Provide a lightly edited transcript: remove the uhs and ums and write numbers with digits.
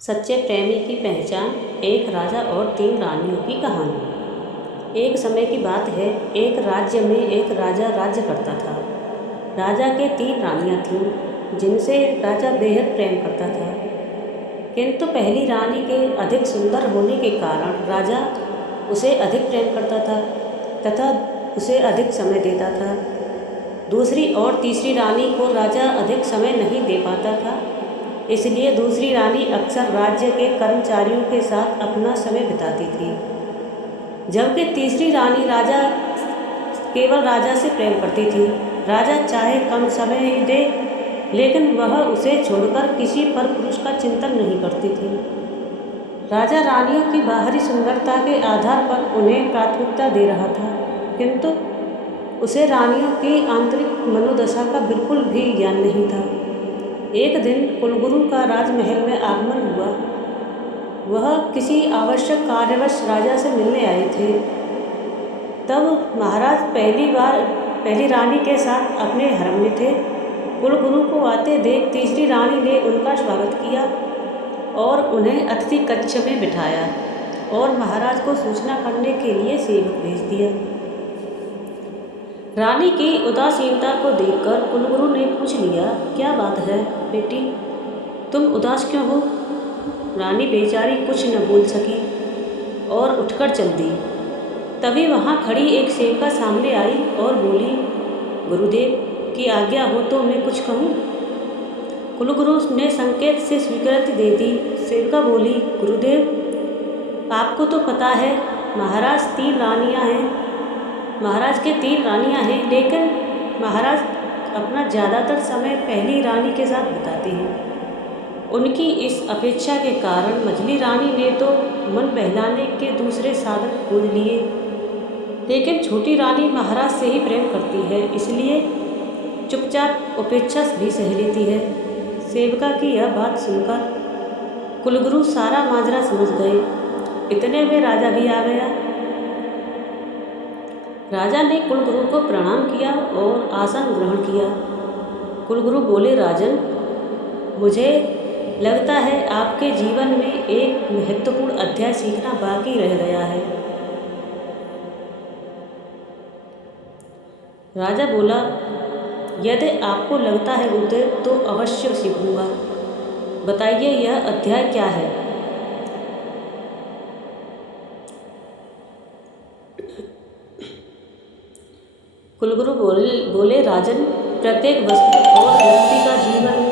सच्चे प्रेमी की पहचान। एक राजा और 3 रानियों की कहानी। एक समय की बात है, एक राज्य में एक राजा राज्य करता था। राजा के 3 रानियां थीं जिनसे राजा बेहद प्रेम करता था, किंतु पहली रानी के अधिक सुंदर होने के कारण राजा उसे अधिक प्रेम करता था तथा उसे अधिक समय देता था। दूसरी और तीसरी रानी को राजा अधिक समय नहीं दे पाता था, इसलिए दूसरी रानी अक्सर राज्य के कर्मचारियों के साथ अपना समय बिताती थी, जबकि तीसरी रानी केवल राजा से प्रेम करती थी। राजा चाहे कम समय ही दे, लेकिन वह उसे छोड़कर किसी पर पुरुष का चिंतन नहीं करती थी। राजा रानियों की बाहरी सुंदरता के आधार पर उन्हें प्राथमिकता दे रहा था, किंतु उसे रानियों की आंतरिक मनोदशा का बिल्कुल भी ज्ञान नहीं था। एक दिन कुलगुरु का राजमहल में आगमन हुआ। वह किसी आवश्यक कार्यवश राजा से मिलने आए थे। तब महाराज पहली रानी के साथ अपने हरम में थे। कुलगुरु को आते देख तीसरी रानी ने उनका स्वागत किया और उन्हें अतिथि कक्ष में बिठाया और महाराज को सूचना करने के लिए सेवक भेज दिया। रानी की उदासीनता को देखकर कुलगुरु ने पूछ लिया, क्या बात है बेटी, तुम उदास क्यों हो? रानी बेचारी कुछ न बोल सकी और उठकर चल दी। तभी वहाँ खड़ी एक सेविका सामने आई और बोली, गुरुदेव की आज्ञा हो तो मैं कुछ कहूँ? कुलगुरु ने संकेत से स्वीकृति दे दी। सेविका बोली, गुरुदेव आपको तो पता है महाराज के 3 रानियां हैं, लेकिन महाराज अपना ज़्यादातर समय पहली रानी के साथ बिताते हैं। उनकी इस अपेक्षा के कारण मझली रानी ने तो मन बहलाने के दूसरे साधन खोज लिए, लेकिन छोटी रानी महाराज से ही प्रेम करती है, इसलिए चुपचाप उपेक्षा भी सह लेती है। सेविका की यह बात सुनकर कुलगुरु सारा माजरा समझ गए। इतने में राजा भी आ गया। राजा ने कुलगुरु को प्रणाम किया और आसन ग्रहण किया। कुलगुरु बोले, राजन, मुझे लगता है आपके जीवन में एक महत्वपूर्ण अध्याय सीखना बाकी रह गया है। राजा बोला, यदि आपको लगता है गुरुदेव तो अवश्य सीखूंगा। बताइए यह अध्याय क्या है? कुलगुरु बोले, राजन, प्रत्येक वस्तु और व्यक्ति का जीवन